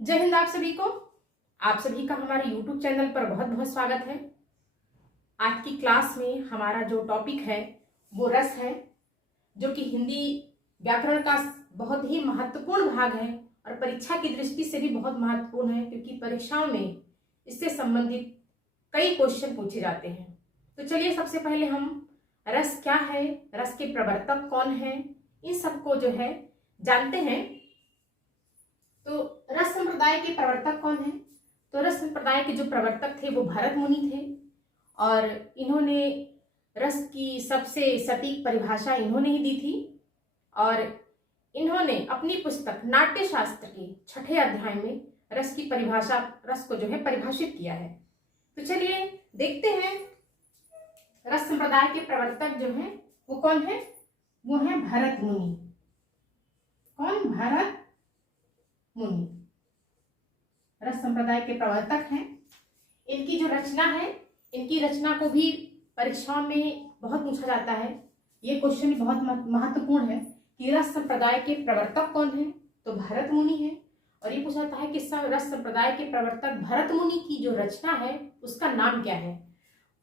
जय हिंद। आप सभी को, आप सभी का हमारे YouTube चैनल पर बहुत बहुत स्वागत है। आज की क्लास में हमारा जो टॉपिक है वो रस है, जो कि हिंदी व्याकरण का बहुत ही महत्वपूर्ण भाग है और परीक्षा की दृष्टि से भी बहुत महत्वपूर्ण है, क्योंकि परीक्षाओं में इससे संबंधित कई क्वेश्चन पूछे जाते हैं। तो चलिए सबसे पहले हम रस क्या है, रस के प्रवर्तक कौन है, इन सबको जो है जानते हैं। तो रस संप्रदाय के प्रवर्तक कौन है? तो रस संप्रदाय के जो प्रवर्तक थे वो भरत मुनि थे, और इन्होंने रस की सबसे सटीक परिभाषा इन्होंने ही दी थी। और इन्होंने अपनी पुस्तक नाट्य शास्त्र के 6ठे अध्याय में रस की परिभाषा, रस को जो है परिभाषित किया है। तो चलिए देखते हैं रस संप्रदाय के प्रवर्तक जो हैं वो कौन है। वो है भरत मुनि। कौन? भरत मुनि रस संप्रदाय के प्रवर्तक हैं। इनकी जो रचना है, इनकी रचना को भी परीक्षाओं में बहुत पूछा जाता है। ये क्वेश्चन बहुत महत्वपूर्ण है कि रस संप्रदाय के प्रवर्तक कौन है। तो भरत मुनि है। और ये पूछा जाता है कि रस संप्रदाय के प्रवर्तक भरत मुनि की जो रचना है उसका नाम क्या है।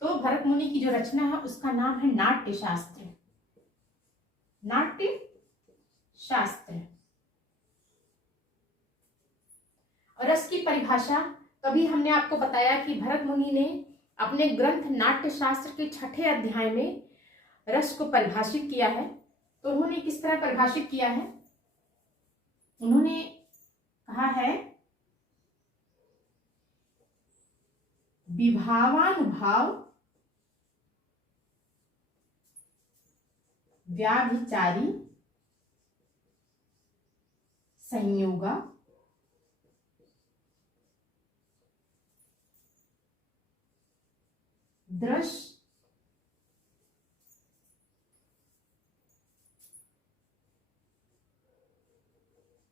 तो भरत मुनि की जो रचना है उसका नाम है नाट्य शास्त्र। नाट्य शास्त्र। और रस की परिभाषा, कभी हमने आपको बताया कि भरत मुनि ने अपने ग्रंथ नाट्य शास्त्र के 6ठे अध्याय में रस को परिभाषित किया है। तो उन्होंने किस तरह परिभाषित किया है? उन्होंने कहा है विभावानुभाव व्याभिचारी संयोगा दृश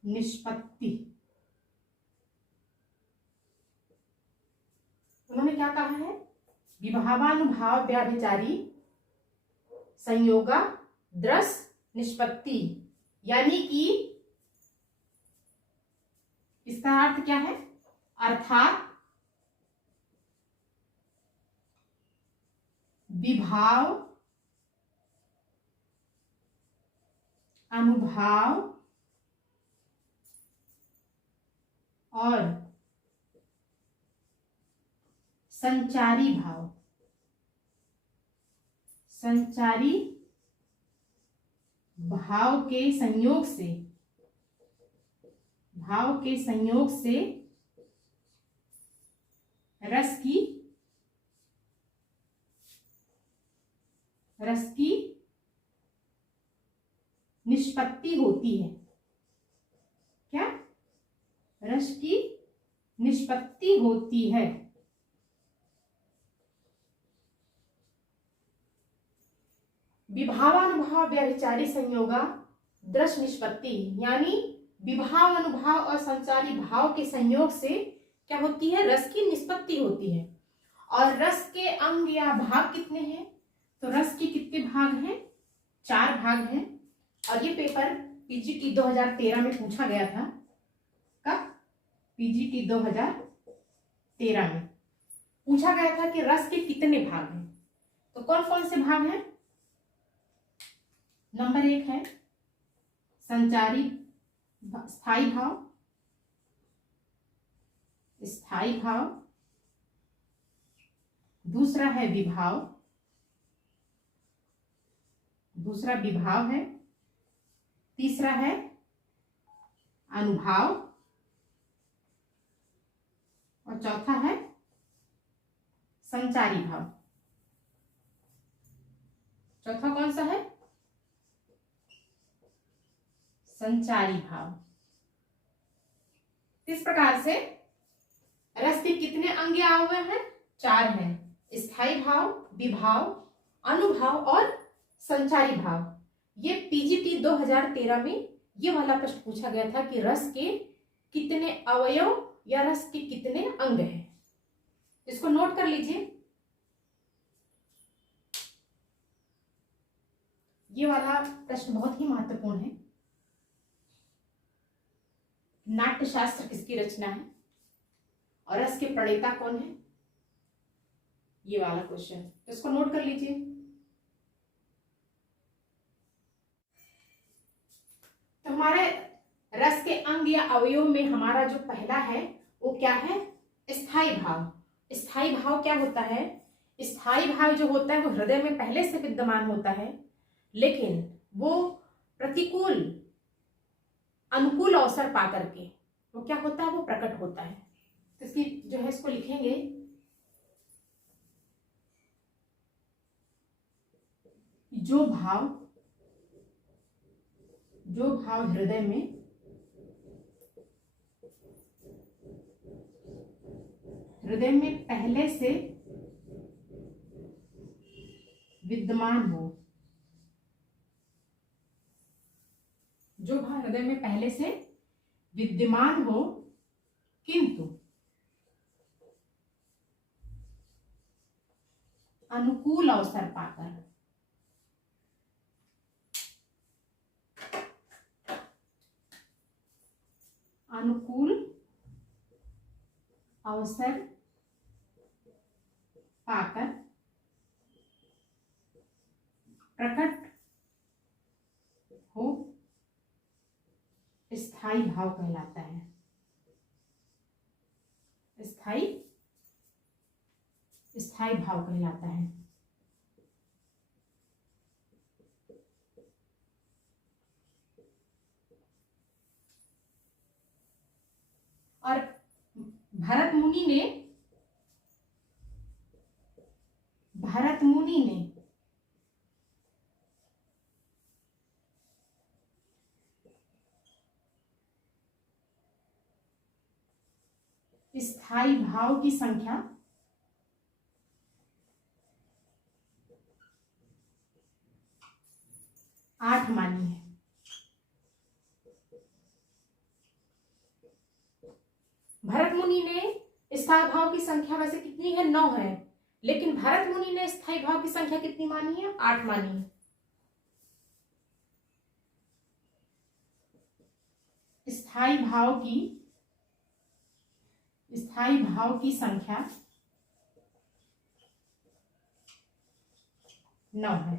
निष्पत्ति। उन्होंने क्या कहा है? विभावानुभाव व्याभिचारी संयोगा दृश निष्पत्ति, यानी कि इसका अर्थ क्या है? अर्थात विभाव अनुभाव और संचारी भाव, संचारी भाव के संयोग से, भाव के संयोग से रस की निष्पत्ति होती है। क्या? रस की निष्पत्ति होती है। विभावानुभाव व्याभिचारी संयोगा दृश निष्पत्ति, यानी विभाव अनुभाव और संचारी भाव के संयोग से क्या होती है? रस की निष्पत्ति होती है। और रस के अंग या भाग कितने हैं? तो रस के कितने भाग हैं? 4 भाग हैं। और ये पेपर पीजीटी 2013 में पूछा गया था। कब? पीजीटी 2013 में पूछा गया था कि रस के कितने भाग हैं। तो कौन कौन से भाग हैं? नंबर 1 है संचारी स्थायी भाव, स्थायी भाव। दूसरा है विभाव, दूसरा विभाव है। तीसरा है अनुभाव और चौथा है संचारी भाव। चौथा कौन सा है? संचारी भाव। इस प्रकार से रस के कितने अंग आए हुए हैं? 4 हैं। स्थायी भाव, विभाव, अनुभाव और संचारी भाव। ये पीजीटी 2013 में ये वाला प्रश्न पूछा गया था कि रस के कितने अवयव या रस के कितने अंग हैं। इसको नोट कर लीजिए। ये वाला प्रश्न बहुत ही महत्वपूर्ण है। नाट्यशास्त्र किसकी रचना है और रस के प्रणेता कौन है? ये वाला क्वेश्चन, तो इसको नोट कर लीजिए। तो हमारे रस के अंग या अवयव में हमारा जो पहला है वो क्या है? स्थायी भाव। स्थायी भाव क्या होता है? स्थायी भाव जो होता है वो हृदय में पहले से विद्यमान होता है, लेकिन वो प्रतिकूल अनुकूल अवसर पा करके वो क्या होता है? वो प्रकट होता है। तो इसकी जो है इसको लिखेंगे, जो भाव हृदय में पहले से विद्यमान हो, जो भाव हृदय में पहले से विद्यमान हो किंतु अनुकूल अवसर पाकर प्रकट हो, स्थायी भाव कहलाता है। स्थायी भाव कहलाता है। और भरत मुनि ने स्थायी भाव की संख्या 8 मानी है। भरत मुनि ने स्थायी भाव की संख्या वैसे कितनी है? 9 है, लेकिन भरत मुनि ने स्थायी भाव की संख्या कितनी मानी है? 8 मानी है। स्थायी भाव की संख्या 9 है।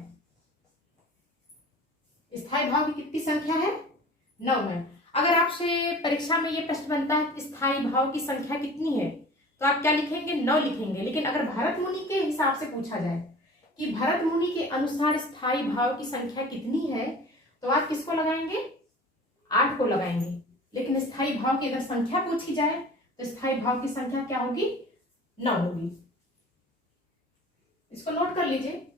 स्थायी भाव की कितनी संख्या है? 9 है। अगर आपसे परीक्षा में ये प्रश्न बनता है स्थायी भाव की संख्या कितनी है, तो आप क्या लिखेंगे? 9 लिखेंगे। लेकिन अगर भरत मुनि के हिसाब से पूछा जाए कि भरत मुनि के अनुसार स्थायी भाव की संख्या कितनी है, तो आप किसको लगाएंगे? 8 को लगाएंगे। लेकिन स्थायी भाव की अगर संख्या पूछी जाए तो स्थायी भाव की संख्या क्या होगी? 9 होगी। इसको नोट कर लीजिए।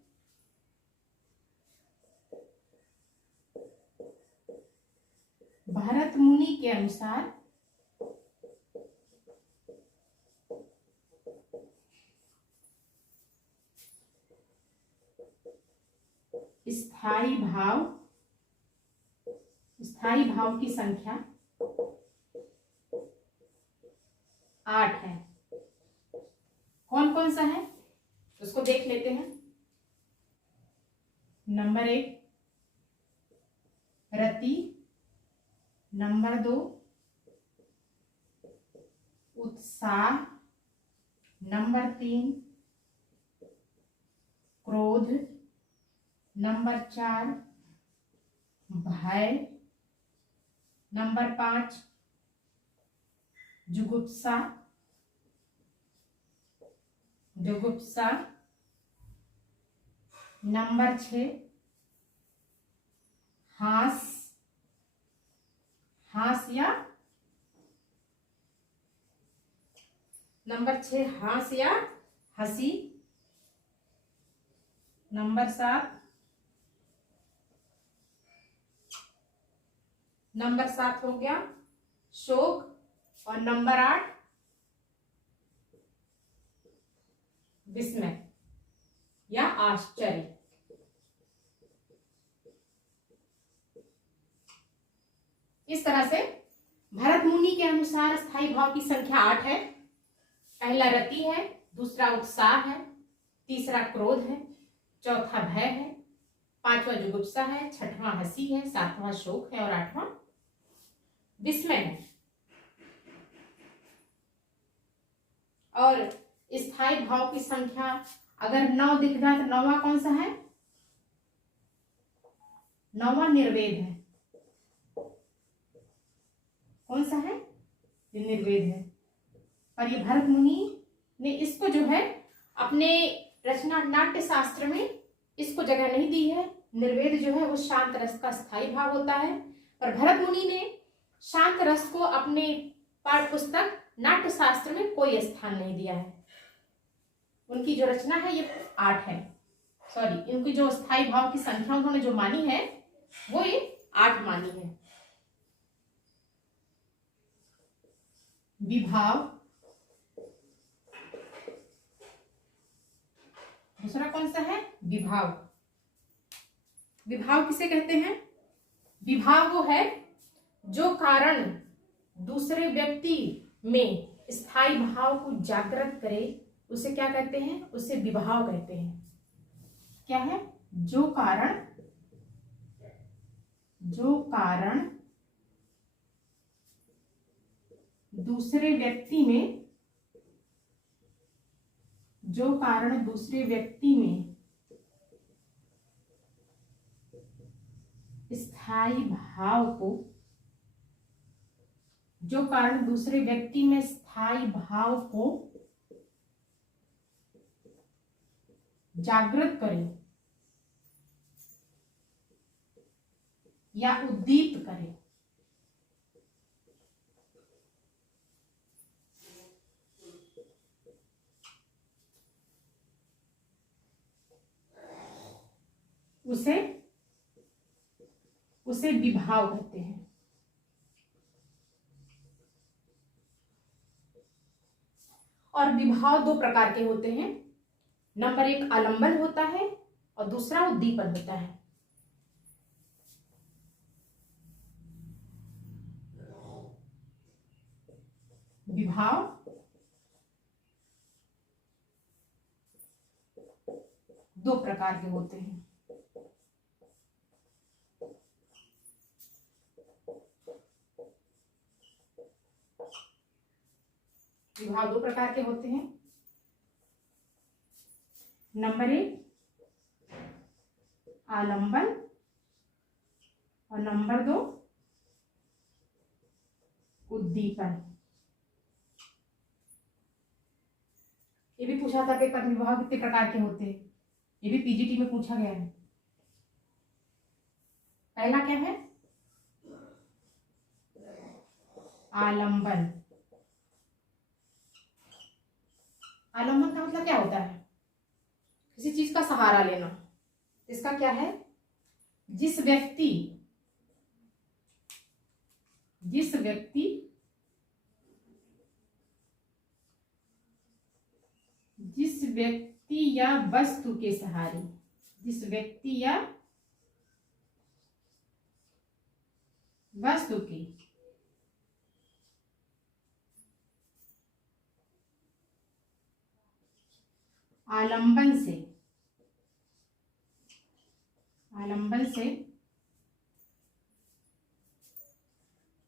भरत मुनि के अनुसार स्थायी भाव की संख्या 8 है। कौन कौन सा है उसको देख लेते हैं। नंबर 1 रति, नंबर 2 उत्साह, नंबर 3 क्रोध, नंबर 4 भय, नंबर 5 जुगुप्सा, नंबर 6 हास या हंसी, नंबर 7 हो गया शोक, और नंबर 8 विस्मय या आश्चर्य। इस तरह से भरत मुनि के अनुसार स्थायी भाव की संख्या 8 है। पहला रति है, दूसरा उत्साह है, तीसरा क्रोध है, चौथा भय है, पांचवा जुगुप्सा है, छठवां हंसी है, सातवां शोक है और आठवां विस्मय है। और स्थायी भाव की संख्या अगर 9 दिख रहा है तो 9वां कौन सा है? 9वां निर्वेद है। कौन सा है? ये निर्वेद है। और ये भरत मुनि ने इसको जो है अपने रचना नाट्य शास्त्र में इसको जगह नहीं दी है। निर्वेद जो है वो शांत रस का स्थायी भाव होता है, और भरत मुनि ने शांत रस को अपने पाठ्य पुस्तक नाट्य शास्त्र में कोई स्थान नहीं दिया है। उनकी जो रचना है ये 8 है, सॉरी, इनकी जो स्थायी भाव की संख्या उन्होंने जो मानी है वो ये 8 मानी है। विभाव, दूसरा कौन सा है? विभाव। विभाव किसे कहते हैं? विभाव वो है जो कारण दूसरे व्यक्ति में स्थायी भाव को जागृत करे, उसे क्या कहते हैं? उसे विभाव कहते हैं। क्या है? जो कारण दूसरे व्यक्ति में, जो कारण दूसरे व्यक्ति में स्थायी भाव को, जो कारण दूसरे व्यक्ति में स्थायी भाव को जागृत करे या उद्दीप्त करे, उसे विभाव कहते हैं। और विभाव 2 प्रकार के होते हैं। नंबर 1 आलंबन होता है और दूसरा उद्दीपन होता है। विभाव 2 प्रकार के होते हैं। विभाव 2 प्रकार के होते हैं। नंबर 1 आलंबन और नंबर 2 उद्दीपन। ये भी पूछा था पेपर में विभाव कितने प्रकार के होते हैं, ये भी पीजीटी में पूछा गया है। पहला क्या है? आलंबन। आलंबन का मतलब क्या होता है? किसी चीज का सहारा लेना। इसका क्या है? जिस व्यक्ति या वस्तु के सहारे, जिस व्यक्ति या वस्तु की आलंबन से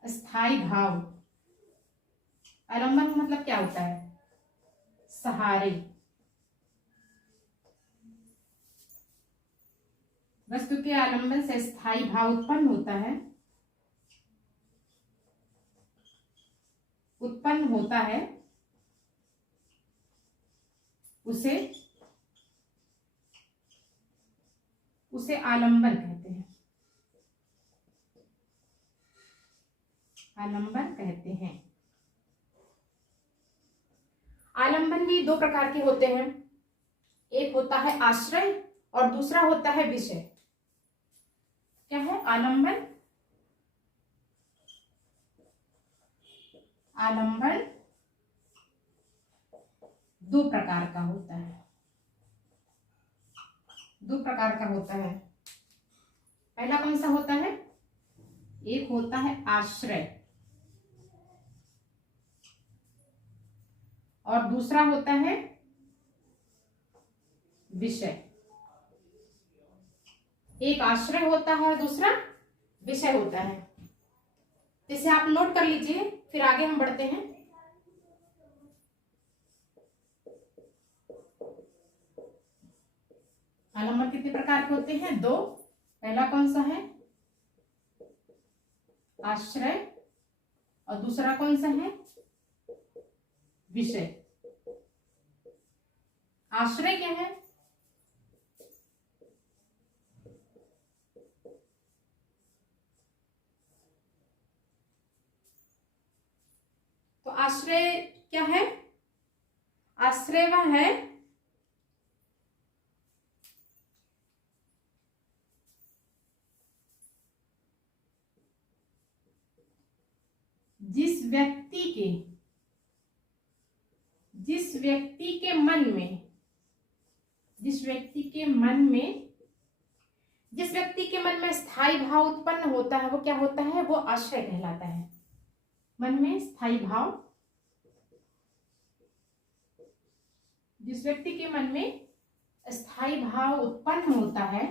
स्थायी भाव। आलंबन का मतलब क्या होता है? सहारे। वस्तु के आलंबन से स्थायी भाव उत्पन्न होता है, उसे आलंबन कहते हैं। आलंबन कहते हैं। आलंबन भी 2 प्रकार के होते हैं। एक होता है आश्रय और दूसरा होता है विषय। क्या है आलंबन? आलंबन 2 प्रकार का होता है। 2 प्रकार का होता है। पहला कौन सा होता है? एक होता है आश्रय और दूसरा होता है विषय। एक आश्रय होता है, दूसरा विषय होता है। इसे आप नोट कर लीजिए, फिर आगे हम बढ़ते हैं। आलंबन कितने प्रकार के होते हैं? दो। पहला कौन सा है? आश्रय। और दूसरा कौन सा है? विषय। आश्रय क्या है? तो आश्रय क्या है? आश्रय वह है जिस व्यक्ति के मन में जिस व्यक्ति के मन में स्थायी भाव उत्पन्न होता है, वो क्या होता है? वो आश्रय कहलाता है। मन में स्थायी भाव, जिस व्यक्ति के मन में स्थायी भाव उत्पन्न होता है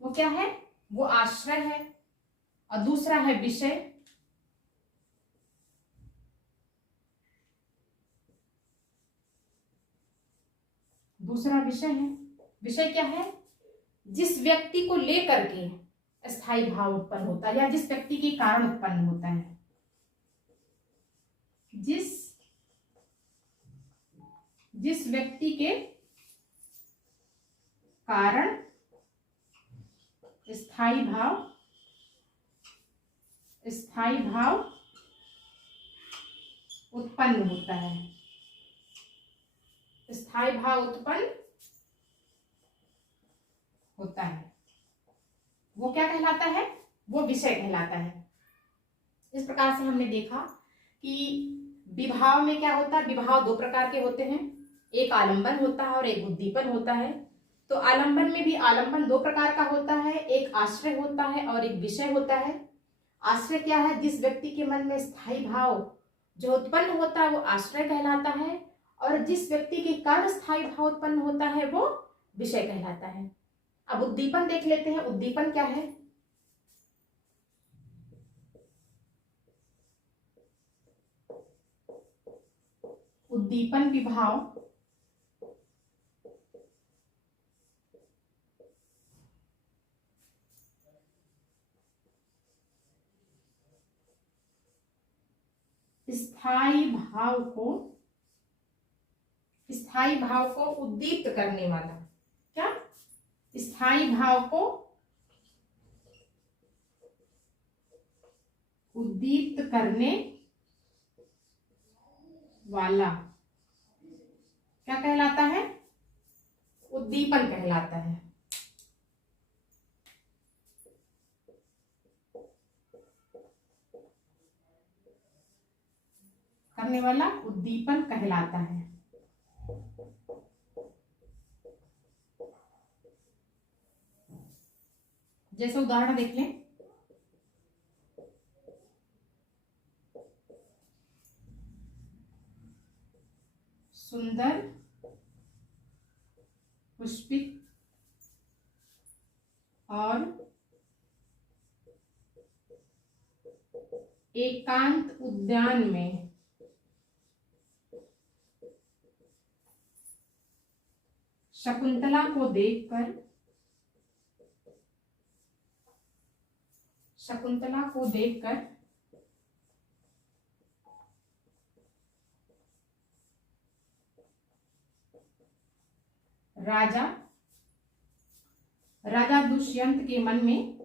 वो क्या है? वो आश्रय है। और दूसरा है विषय। दूसरा विषय है। विषय क्या है? जिस व्यक्ति को लेकर के स्थायी भाव उत्पन्न होता है या जिस व्यक्ति के कारण उत्पन्न होता है। जिस व्यक्ति के कारण स्थायी भाव उत्पन्न होता है। स्थायी भाव उत्पन्न होता है वो क्या कहलाता है? वो विषय कहलाता है। इस प्रकार से हमने देखा कि विभाव में क्या होता है। विभाव दो प्रकार के होते हैं, एक आलंबन होता है और एक उद्दीपन होता है। तो आलंबन में भी आलंबन दो प्रकार का होता है, एक आश्रय होता है और एक विषय होता है। आश्रय क्या है? जिस व्यक्ति के मन में स्थायी भाव जो उत्पन्न होता है वो आश्रय कहलाता है, और जिस व्यक्ति के कारण स्थायी भाव उत्पन्न होता है वो विषय कहलाता है। अब उद्दीपन देख लेते हैं। उद्दीपन क्या है? उद्दीपन विभाव स्थायी भाव को उद्दीप्त करने वाला। क्या? स्थायी भाव को उद्दीप्त करने वाला क्या कहलाता है? उद्दीपन कहलाता है। करने वाला उद्दीपन कहलाता है। जैसे उदाहरण देख लें। सुंदर पुष्पित और एकांत उद्यान में शकुंतला को देखकर राजा दुष्यंत के मन में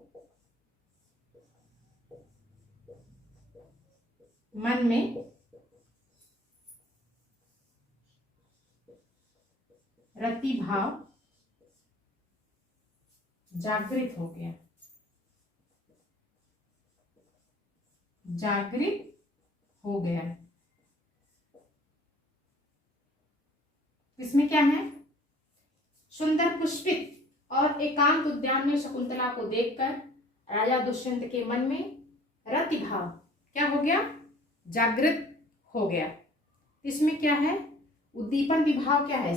रति भाव जागृत हो गया। इसमें क्या है? सुंदर पुष्पित और एकांत उद्यान में शकुंतला को देखकर राजा दुष्यंत के मन में रति भाव क्या हो गया? जागृत हो गया। इसमें क्या है? उद्दीपन विभाव क्या है?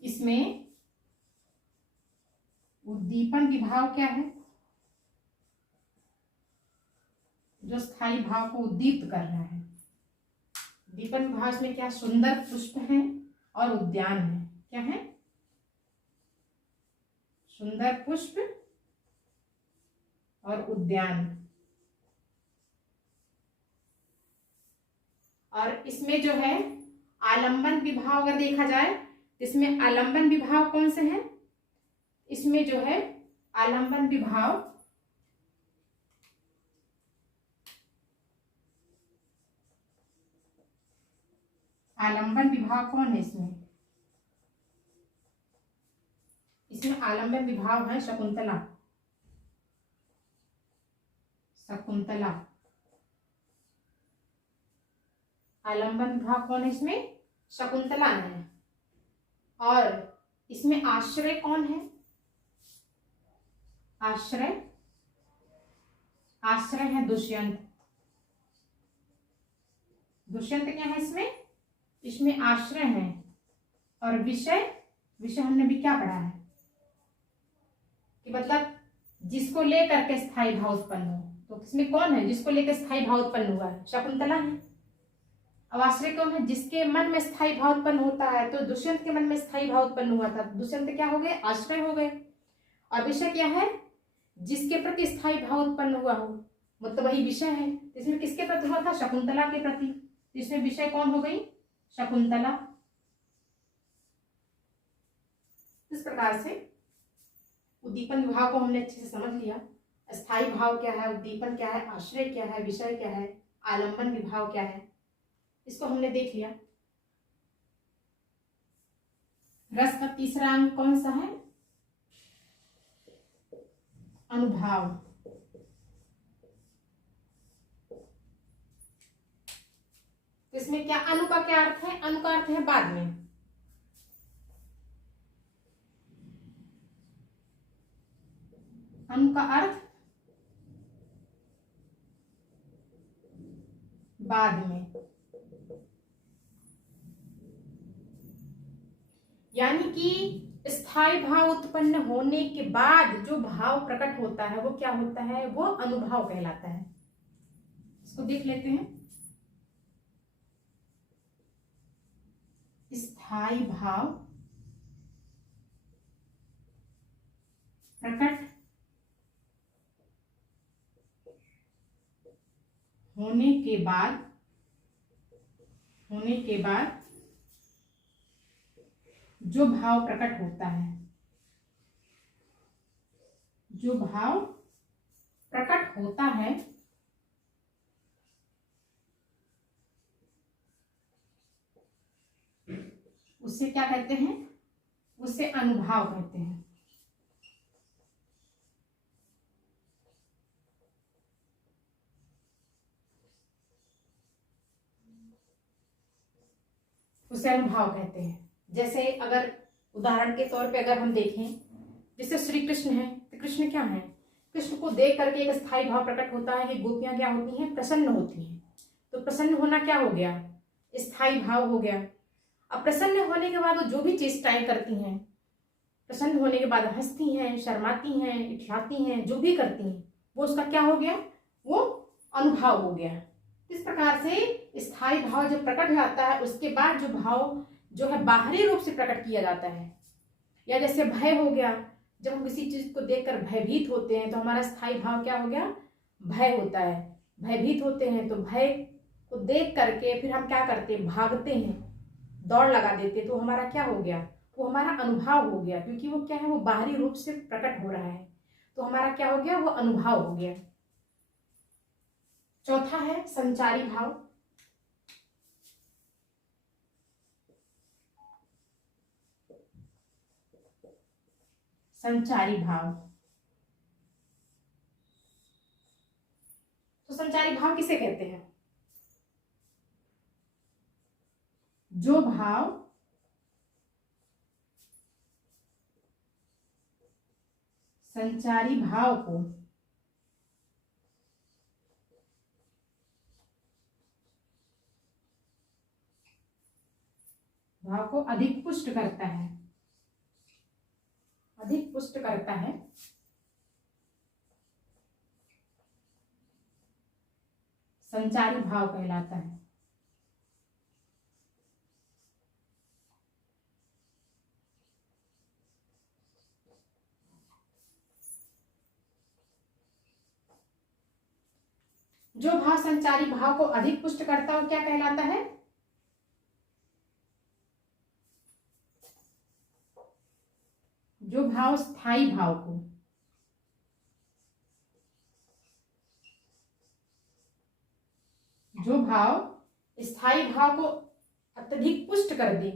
इसमें उद्दीपन विभाव क्या है? जो स्थायी भाव को उद्दीप्त कर रहा है दीपन विभाग में क्या सुंदर पुष्प है और उद्यान है। क्या है? सुंदर पुष्प और उद्यान। और इसमें जो है आलंबन विभाग अगर देखा जाए तो इसमें आलंबन विभाग कौन से हैं? इसमें जो है आलंबन विभाग कौन है? इसमें आलंबन विभाग है शकुंतला। आलंबन विभाग कौन है इसमें? शकुंतला है। और इसमें आश्रय कौन है? आश्रय है दुष्यंत। दुष्यंत क्या है इसमें आश्रय है। और विषय हमने भी क्या पढ़ा है कि मतलब जिसको लेकर के स्थायी भाव उत्पन्न हो। तो इसमें कौन है जिसको लेकर स्थायी भाव उत्पन्न हुआ है? शकुंतला है। अब आश्रय कौन है? जिसके मन में स्थायी भाव उत्पन्न होता है। तो दुष्यंत के मन में स्थायी भाव उत्पन्न हुआ था, दुष्यंत क्या हो गए? आश्रय हो गए। और विषय क्या है? जिसके प्रति स्थायी भाव उत्पन्न हुआ हो, मतलब वही विषय है। इसमें किसके प्रति हुआ था? शकुंतला के प्रति। इसमें विषय कौन हो गई? शकुंतला। इस प्रकार से उद्दीपन विभाग को हमने अच्छे से समझ लिया। स्थायी भाव क्या है, उद्दीपन क्या है, आश्रय क्या है, विषय क्या है, आलंबन विभाग क्या है, इसको हमने देख लिया। रस का तीसरा अंग कौन सा है? अनुभाव। तो इसमें क्या अनु का क्या अर्थ है? अनु का अर्थ है बाद में। अनु का अर्थ बाद में, यानी कि स्थायी भाव उत्पन्न होने के बाद जो भाव प्रकट होता है वो क्या होता है? वो अनुभाव कहलाता है। इसको देख लेते हैं। स्थायी भाव प्रकट होने के बाद जो भाव प्रकट होता है, जो भाव प्रकट होता है उससे क्या कहते हैं? उससे अनुभाव कहते हैं। उसे अनुभाव कहते हैं। जैसे अगर उदाहरण के तौर पे अगर हम देखें, जैसे श्री कृष्ण है, तो कृष्ण क्या है? कृष्ण को देख करके एक स्थायी भाव प्रकट होता है कि गोपियां क्या होती हैं? प्रसन्न होती हैं। तो प्रसन्न होना क्या हो गया? स्थायी भाव हो गया। अब प्रसन्न होने के बाद वो जो भी चेष्टाएं करती हैं, प्रसन्न होने के बाद हंसती हैं, शर्माती हैं, इठलाती हैं, जो भी करती हैं, वो उसका क्या हो गया? वो अनुभव हो गया। इस प्रकार से स्थायी भाव जब प्रकट हो जाता है उसके बाद जो भाव जो है बाहरी रूप से प्रकट किया जाता है। या जैसे भय हो गया, जब हम किसी चीज को देखकर भयभीत होते हैं तो हमारा स्थायी भाव क्या हो गया? भय होता है। भयभीत होते हैं तो भय को देख करके फिर हम क्या करते हैं? भागते हैं, दौड़ लगा देते हैं। तो हमारा क्या हो गया? वो हमारा अनुभव हो गया, क्योंकि वो क्या है? वो बाहरी रूप से प्रकट हो रहा है। तो हमारा क्या हो गया? वो अनुभव हो गया। चौथा है संचारी भाव। संचारी भाव, तो संचारी भाव किसे कहते हैं? जो भाव संचारी भाव को अधिक पुष्ट करता है, अधिक पुष्ट करता है, संचारी भाव कहलाता है। जो भाव संचारी भाव को अधिक पुष्ट करता हो क्या कहलाता है? जो भाव स्थायी भाव को स्थायी भाव को अत्यधिक पुष्ट कर दे,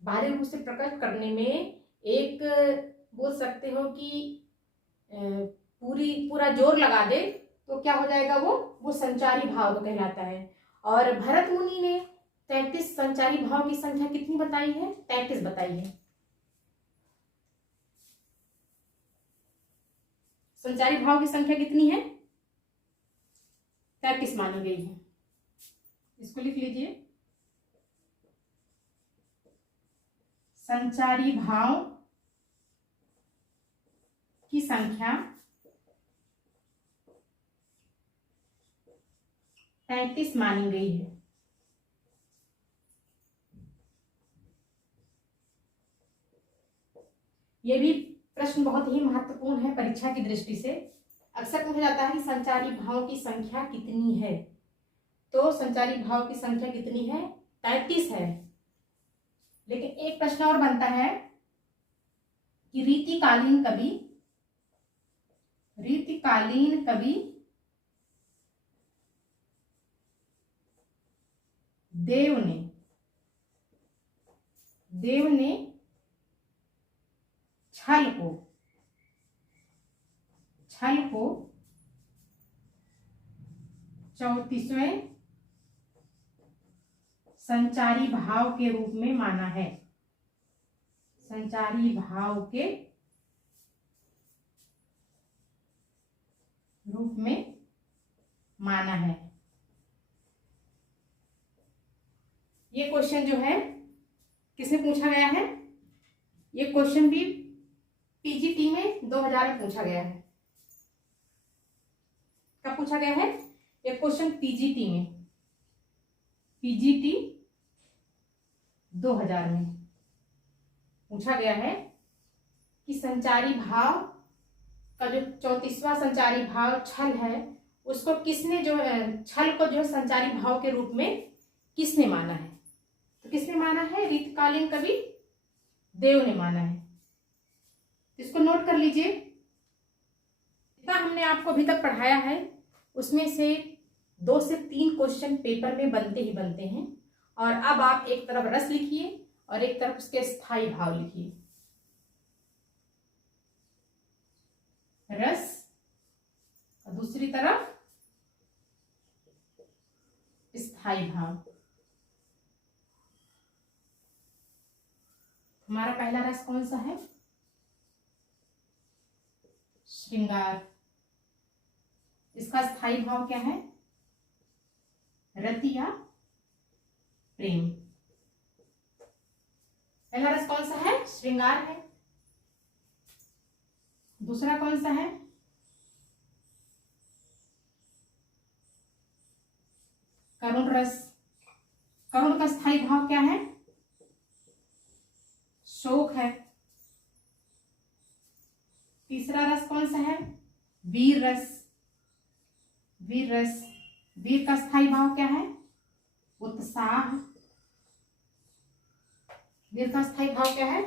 बाहरी रूप से प्रकट करने में एक बोल सकते हो कि पूरा जोर लगा दे, तो क्या हो जाएगा? वो संचारी भाव कहलाता है। और भरत मुनि ने 33 संचारी भाव की संख्या कितनी बताई है? 33 बताई है। संचारी भाव की संख्या कितनी है? 33 मानी गई है। इसको लिख लीजिए, संचारी भाव की संख्या 33 मानी गई है। यह भी प्रश्न बहुत ही महत्वपूर्ण है परीक्षा की दृष्टि से। अक्सर पूछा जाता है कि संचारी भाव की संख्या कितनी है, तो संचारी भाव की संख्या कितनी है? 33 है। लेकिन एक प्रश्न और बनता है कि रीतिकालीन कवि देव ने छल को 34वें संचारी भाव के रूप में माना है। संचारी भाव के रूप में माना है। ये क्वेश्चन जो है किससे पूछा गया है? ये क्वेश्चन भी पीजीटी में 2000 में पूछा गया है। कब पूछा गया है? ये क्वेश्चन पीजीटी 2000 में पूछा गया है कि संचारी भाव का जो 34वां संचारी भाव छल है, उसको किसने छल को संचारी भाव के रूप में किसने माना है? तो किसने माना है? रीतकालीन कवि देव ने माना है। इसको नोट कर लीजिए। जितना हमने आपको अभी तक पढ़ाया है उसमें से 2 से 3 क्वेश्चन पेपर में बनते ही बनते हैं। और अब आप एक तरफ रस लिखिए और एक तरफ उसके स्थायी भाव लिखिए। रस और दूसरी तरफ स्थायी भाव। हमारा पहला रस कौन सा है? श्रृंगार। इसका स्थायी भाव क्या है? रति या प्रेम। पहला रस कौन सा है? श्रृंगार है। दूसरा कौन सा है? करुण रस। करुण का स्थायी भाव क्या है? शोक है। तीसरा रस कौन सा है? वीर रस। वीर रस। वीर का स्थायी भाव क्या है? उत्साह। वीर का स्थायी भाव क्या है?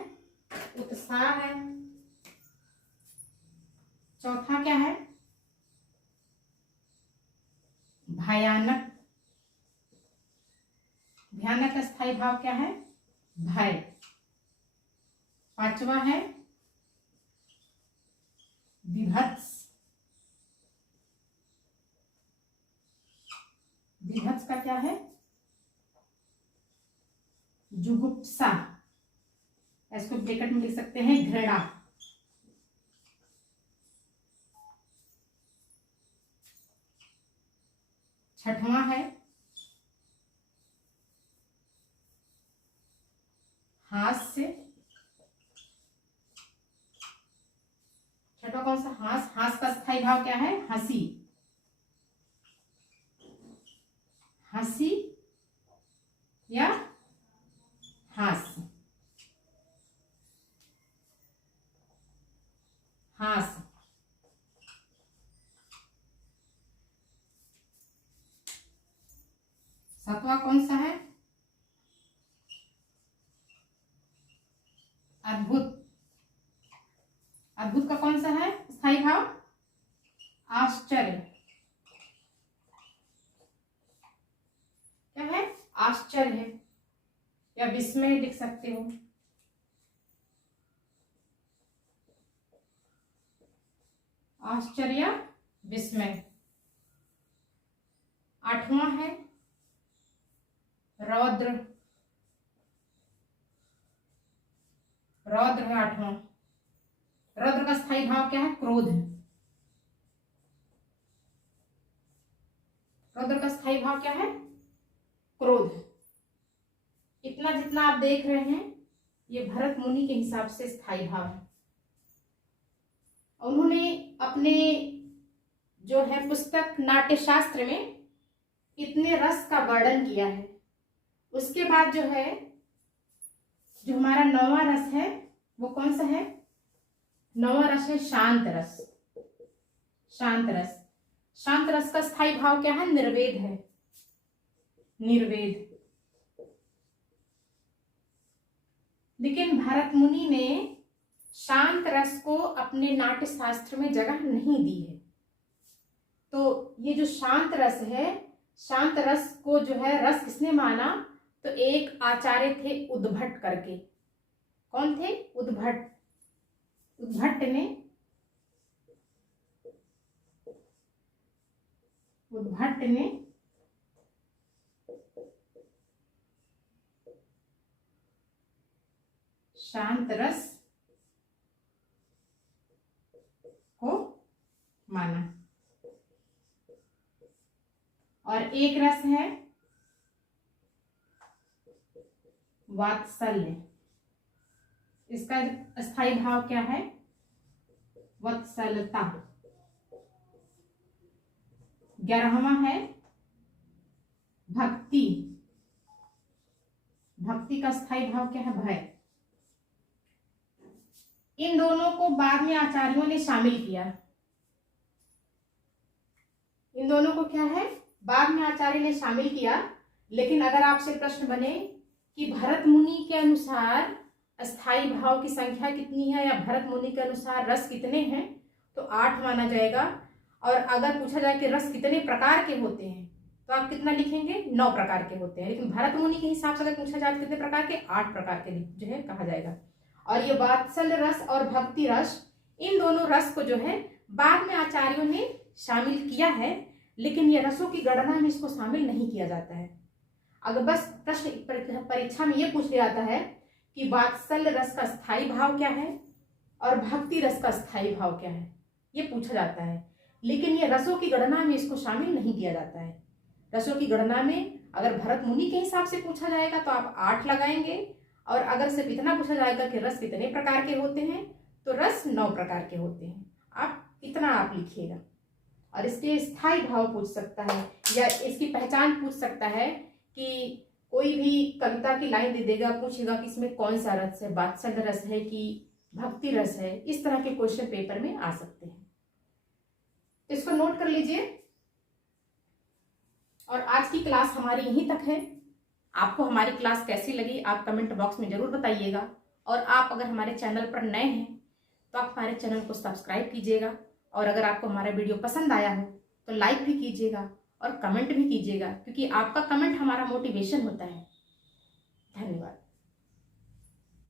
उत्साह है। चौथा क्या है? भयानक। भयानक का स्थायी भाव क्या है? भय। पांचवा है विभत्स। विभत्स का क्या है? जुगुप्सा। इसको ब्रैकेट में लिख सकते हैं घृणा। छठवां है हास्य। छठवां कौन सा? हास। हास का स्थायी भाव क्या है? हंसी। हंसी या हास्य। हास्य। कौन सा है? अद्भुत। अद्भुत का कौन सा है स्थायी भाव? आश्चर्य। क्या है? आश्चर्य है, या विस्मय लिख सकते हो। आश्चर्य, विस्मय। आठवां है रौद्र। रौद्र है आठवां। रौद्र का स्थायी भाव क्या है? क्रोध। रौद्र का स्थायी भाव क्या है? क्रोध। इतना जितना आप देख रहे हैं ये भरत मुनि के हिसाब से स्थायी भाव है। उन्होंने अपने जो है पुस्तक नाट्यशास्त्र में इतने रस का वर्णन किया है। उसके बाद जो है, जो हमारा नौवां रस है वो कौन सा है? नौवां रस है शांत रस। शांत रस। शांत रस का स्थायी भाव क्या है? निर्वेद है। निर्वेद। लेकिन भरत मुनि ने शांत रस को अपने नाट्य शास्त्र में जगह नहीं दी है। तो ये जो शांत रस है, शांत रस को जो है रस किसने माना? तो एक आचार्य थे उद्भट करके। कौन थे? उद्भट। उद्भट ने शांत रस को माना। और एक रस है वात्सल्य। इसका स्थायी भाव क्या है? वत्सलता। 11वां है भक्ति। भक्ति का स्थायी भाव क्या है? भय। इन दोनों को बाद में आचार्यों ने शामिल किया। इन दोनों को क्या है? बाद में आचार्य ने शामिल किया। लेकिन अगर आपसे प्रश्न बने कि भरत मुनि के अनुसार स्थायी भाव की संख्या कितनी है, या भरत मुनि के अनुसार रस कितने हैं, तो 8 माना जाएगा। और अगर पूछा जाए कि रस कितने प्रकार के होते हैं, तो आप कितना लिखेंगे? 9 प्रकार के होते हैं। लेकिन भरत मुनि के हिसाब से अगर पूछा जाए तो कितने प्रकार के? 8 प्रकार के जो है कहा जाएगा। और ये वात्सल्य रस और भक्ति रस, इन दोनों रस को जो है बाद में आचार्यों ने शामिल किया है। लेकिन ये रसों की गणना में इसको शामिल नहीं किया जाता है। अगर बस प्रश्न परीक्षा में ये पूछ लिया जाता है कि वात्सल्य रस का स्थायी भाव क्या है और भक्ति रस का स्थायी भाव क्या है, ये पूछा जाता है। लेकिन ये रसों की गणना में इसको शामिल नहीं किया जाता है। रसों की गणना में अगर भरत मुनि के हिसाब से पूछा जाएगा तो आप 8 लगाएंगे। और अगर सिर्फ इतना पूछा जाएगा कि रस कितने प्रकार के होते हैं, तो रस 9 प्रकार के होते हैं। आप इतना आप लिखिएगा। और इसके स्थायी भाव पूछ सकता है, या इसकी पहचान पूछ सकता है कि कोई भी कविता की लाइन दे देगा, पूछेगा कि इसमें कौन सा रस है, वात्सल्य रस है कि भक्ति रस है। इस तरह के क्वेश्चन पेपर में आ सकते हैं। तो इसको नोट कर लीजिए। और आज की क्लास हमारी यहीं तक है। आपको हमारी क्लास कैसी लगी आप कमेंट बॉक्स में जरूर बताइएगा। और आप अगर हमारे चैनल पर नए हैं तो आप हमारे चैनल को सब्सक्राइब कीजिएगा। और अगर आपको हमारा वीडियो पसंद आया हो तो लाइक भी कीजिएगा और कमेंट भी कीजिएगा, क्योंकि आपका कमेंट हमारा मोटिवेशन होता है। धन्यवाद।